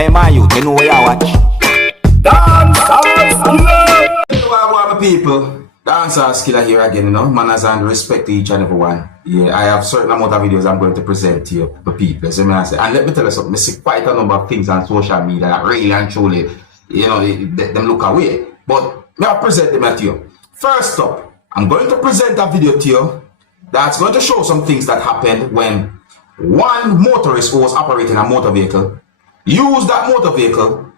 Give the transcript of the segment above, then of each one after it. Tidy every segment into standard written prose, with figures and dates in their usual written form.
Hey man, you know where you watch? Dancehall skilla. Hello, people. Dancehall skilla here again, you know. Manners and respect to each and every one. Yeah, I have certain amount of videos I'm going to present to you, the people. So I say, and let me tell you something. I see quite a number of things on social media that really and truly, you know, them look away. But I'll present them to you. First up, I'm going to present a video to you that's going to show some things that happened when one motorist who was operating a motor vehicle used that motor vehicle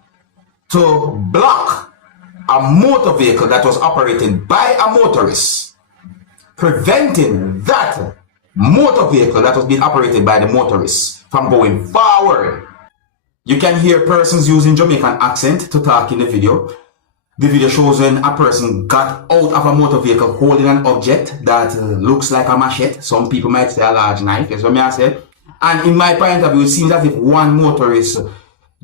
to block a motor vehicle that was operated by a motorist, preventing that motor vehicle that was being operated by the motorist from going forward. You can hear persons using Jamaican accent to talk in the video. The video shows when a person got out of a motor vehicle holding an object that looks like a machete. Some people might say a large knife, is what I said. And in my point of view, it seems as if one motorist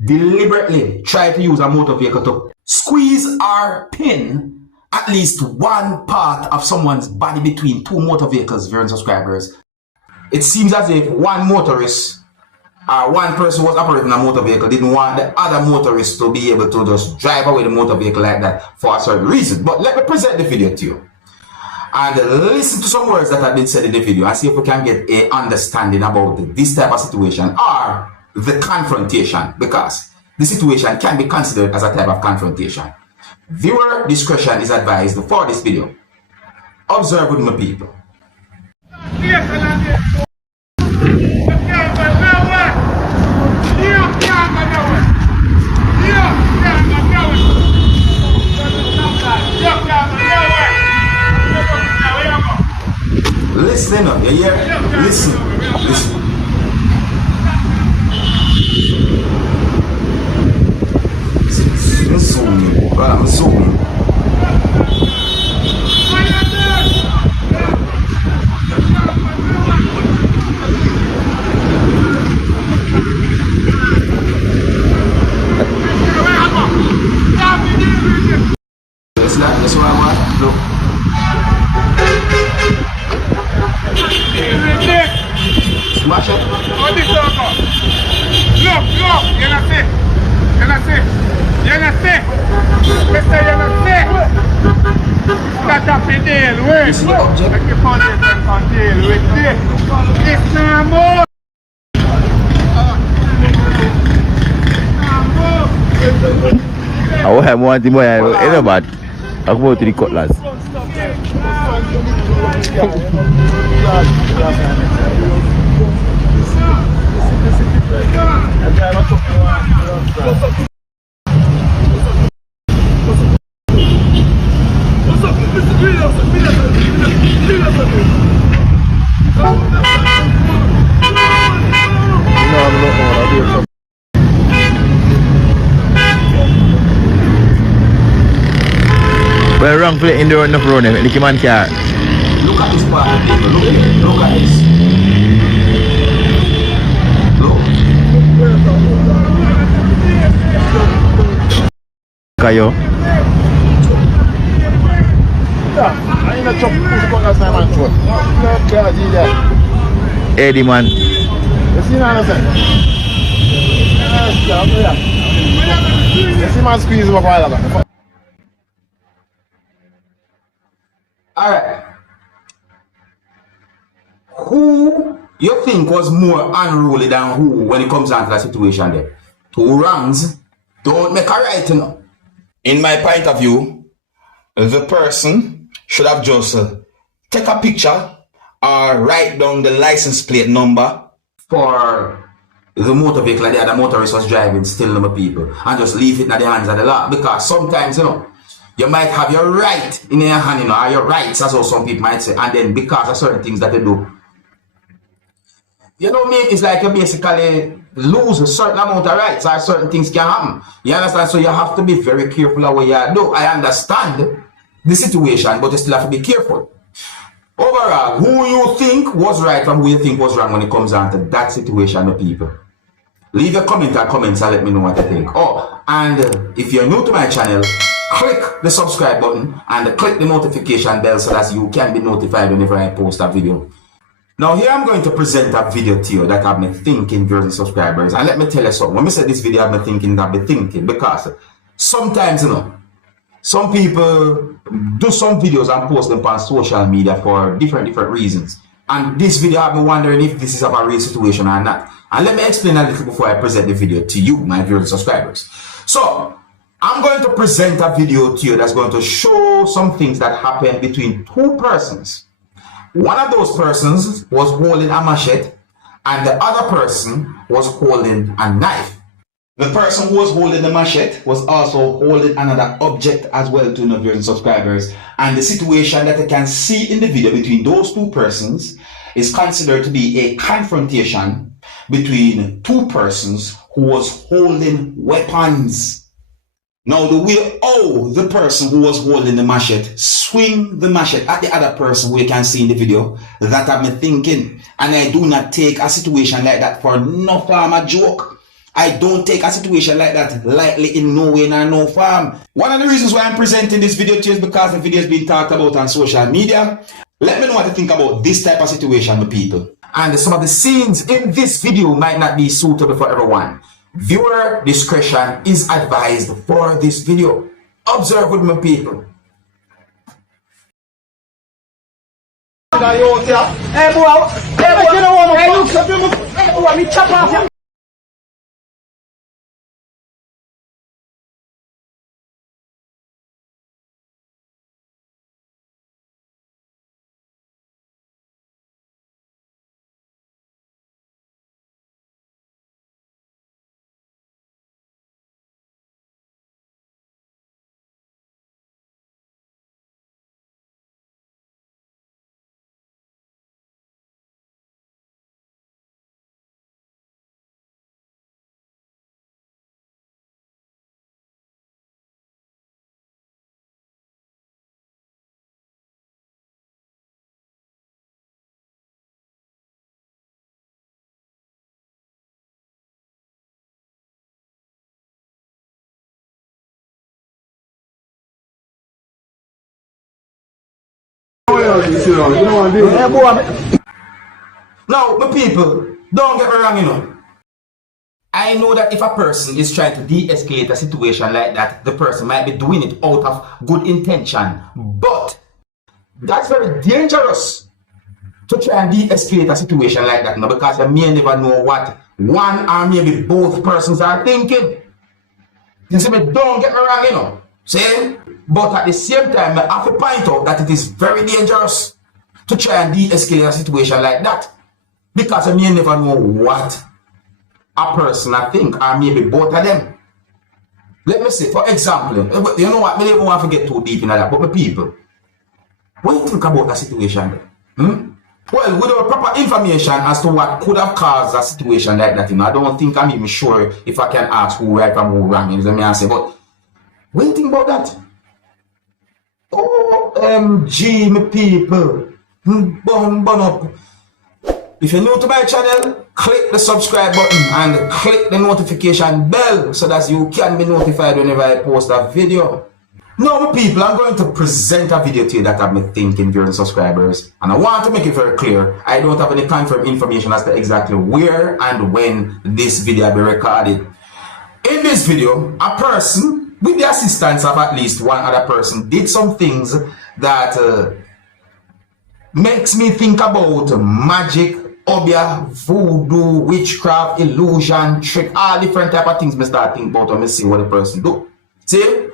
deliberately tried to use a motor vehicle to squeeze or pin at least one part of someone's body between two motor vehicles, viewers and subscribers. It seems as if one motorist one person was operating a motor vehicle didn't want the other motorist to be able to just drive away the motor vehicle like that for a certain reason. But let me present the video to you and listen to some words that have been said in the video and see if we can get an understanding about this type of situation or the confrontation, because the situation can be considered as a type of confrontation. Viewer discretion is advised for this video. Observe with my people. Listen up, you hear? Listen. I'm zooming, bro. I'm zooming. That's what I want. Look. Smash it. Look, you know see. Mister, you know see. Got up in deal with. Like you found it and deal with this. It's no more. I will have one thing more about. I'll go to the cutlass. Well, wrong plate in the run of run, the man can't. Look at this part, people. Look at this. Look. Kayo. Eddie man. Alright. Who you think was more unruly than who when it comes down to that situation there? Two wrongs don't make a right, you know. In my point of view, the person should have just take a picture or write down the license plate number for the motor vehicle that the other motorist was driving, still number people, and just leave it in the hands of the law. Because sometimes, you know, you might have your right in your hand, you know, or your rights, as well some people might say, and then because of certain things that you do, you know, it's like you basically lose a certain amount of rights, or certain things can happen. You understand? So you have to be very careful of what you do. I understand the situation, but you still have to be careful. Overall, who you think was right and who you think was wrong when it comes down to that situation of people? Leave a comment or comments and let me know what you think. Oh, and if you're new to my channel, click the subscribe button and click the notification bell so that you can be notified whenever I post a video. Now here I'm going to present a video to you that I've been thinking, viewers and subscribers. And let me tell you something. When I say this video I've been thinking because sometimes, you know, some people do some videos and post them on social media for different reasons. And this video I've been wondering if this is a real situation or not. And let me explain a little before I present the video to you, my viewers and subscribers. So I'm going to present a video to you that's going to show some things that happened between two persons. One of those persons was holding a machete and the other person was holding a knife. The person who was holding the machete was also holding another object as well to viewers and subscribers. And the situation that you can see in the video between those two persons is considered to be a confrontation between two persons who was holding weapons. Now the way the person who was holding the machete swing the machete at the other person who you can see in the video, that I've been thinking. And I do not take a situation like that for no form of joke. I don't take a situation like that lightly in no way nor no form. One of the reasons why I'm presenting this video to you is because the video is being talked about on social media. Let me know what you think about this type of situation with people. And some of the scenes in this video might not be suitable for everyone. Viewer discretion is advised for this video. Observe with me, people. Hey, boy, you know what? Me chop off your. Now, my people, don't get me wrong, you know. I know that if a person is trying to de-escalate a situation like that, the person might be doing it out of good intention. But that's very dangerous to try and de-escalate a situation like that, now, because you may never know what one or maybe both persons are thinking. You see me, don't get me wrong, you know. See? But at the same time, I have to point out that it is very dangerous to try and de-escalate a situation like that. Because you may never know what a person I think, or maybe both of them. Let me say, for example, you know what, I don't want to get too deep in that, but my people, what do you think about that situation? Well, without proper information as to what could have caused a situation like that, you know, I don't think I'm even sure if I can ask who right from who wrong, you know what I say, but what do you think about that? OMG, my people. Burn up. If you're new to my channel, click the subscribe button and click the notification bell so that you can be notified whenever I post a video. Now, my people, I'm going to present a video to you that I've been thinking, viewers and subscribers. And I want to make it very clear, I don't have any confirmed information as to exactly where and when this video will be recorded. In this video, a person, with the assistance of at least one other person, did some things that makes me think about magic, obeah, voodoo, witchcraft, illusion, trick, all different type of things me start thinking about when I see what the person do. See?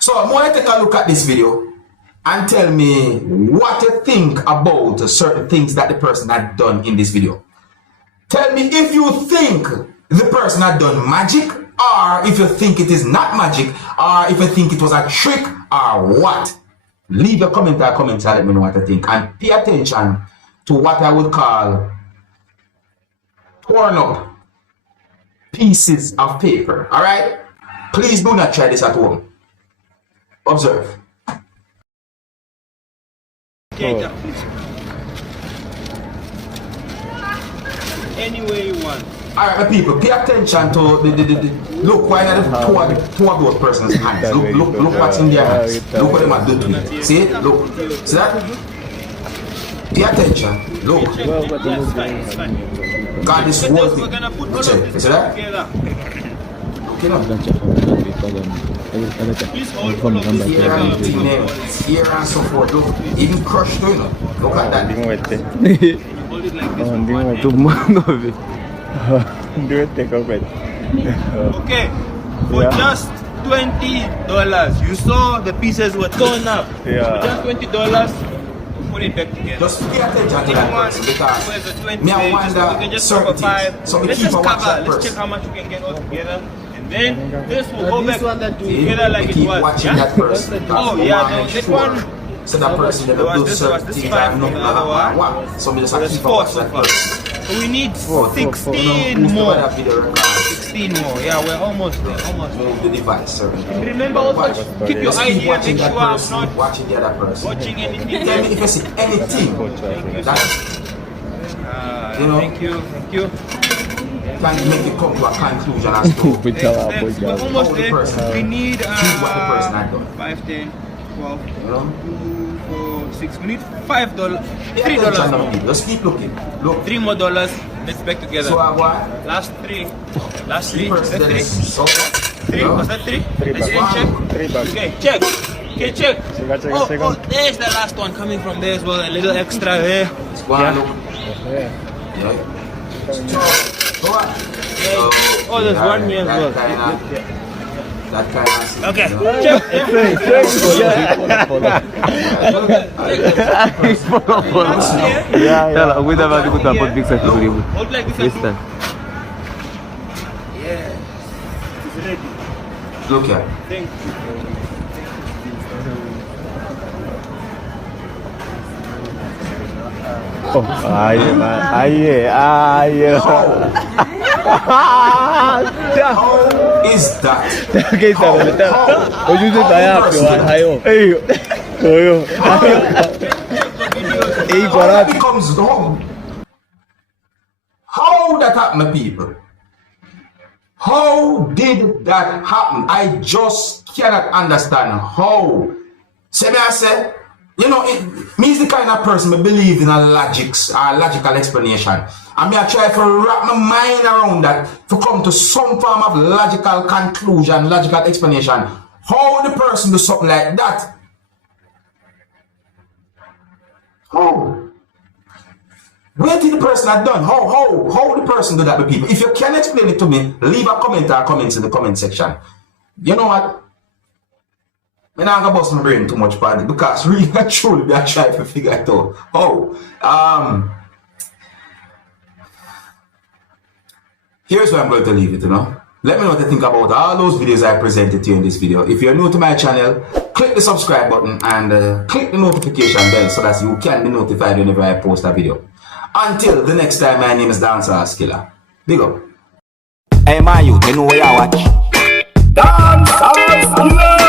So I'm going to take a look at this video and tell me what you think about certain things that the person had done in this video. Tell me if you think the person had done magic, or if you think it is not magic, or if you think it was a trick, or what. Leave your comment or comments and let me know what you think. And pay attention to what I would call torn up pieces of paper. Alright? Please do not try this at home. Observe. Any way you want. Alright, my people, pay attention to the look, why are the two of those persons' hands? Look what's in their hands. Look what they might do to it. See it? Look. See that? Pay attention. Look. Yes, fine, it's fine. God, this whole We're thing. gonna put all You of see this that? together. You know? Please hold all of this Here and thing together. there. Here and so forth. Look. Even crushed too, you know. Look at that. Hold it like this. Okay, for just $20, you saw the pieces were torn up. Yeah. For just $20, put it back together. Just pay attention to that person because me I we wonder can just certain cover five. things. So we Let's keep just a watch cover. that Let's person. check how much we can get all together, and then this will go back See, together like we it keep was. watching Yeah? that person. Oh yeah, no, this one. So that person never There was do this certain was things five and from nothing the other happen. one. What? So we just have There's to keep a four watch so that far. person. So we need Who's 16 the more. that video record? 16 more. Yeah, we're almost there. Almost there. Move the device, sir. Remember also keep your Just keep eye here. watching Make that sure I'm person, not watching the other person. watching anything. Tell me if you see anything that you know Thank you. Thank you. can make you come to a conclusion as to We're almost How the there. person, We need what the person had done. 5, 10, 12, you know. 2, 4, 6. We need $5, Pay $3 attention now, more. people. Just keep looking. Look. $3 more. Let's back together. So I want Last three. Last three three. person that is so Three. Was that three? Let's check. Okay, check. Okay, check. Oh, there's the last one coming from there as well. A little extra there. Go on, look. Yeah. So what? Oh, there's one here as well. That kind of Okay. you know. Check. Yalla, we dapat ikut dapat fix aku dulu. Hold like this. Listen. Yes. It's ready. Look here. Thank you. Oh, aye, man. Aye. How is that? Okay, How that becomes dog? How that happen, people? How did that happen? I just cannot understand how. Say me I say, you know, it means the kind of person who believe in a logical explanation. I mean, I try to wrap my mind around that to come to some form of logical conclusion, logical explanation. How the person do something like that? How? Where did the person have done? How the person do that with people? If you can explain it to me, leave a comment or comments in the comment section. You know what? I'm not gonna bust my brain too much about it because really and truly I try to figure it out. Here's where I'm going to leave it, you know. Let me know what you think about all those videos I presented to you in this video. If you're new to my channel, click the subscribe button and click the notification bell so that you can be notified whenever I post a video. Until the next time, my name is Dancehall Skilla. Big up. Hey, my youth, you know where you watch. Dancehall.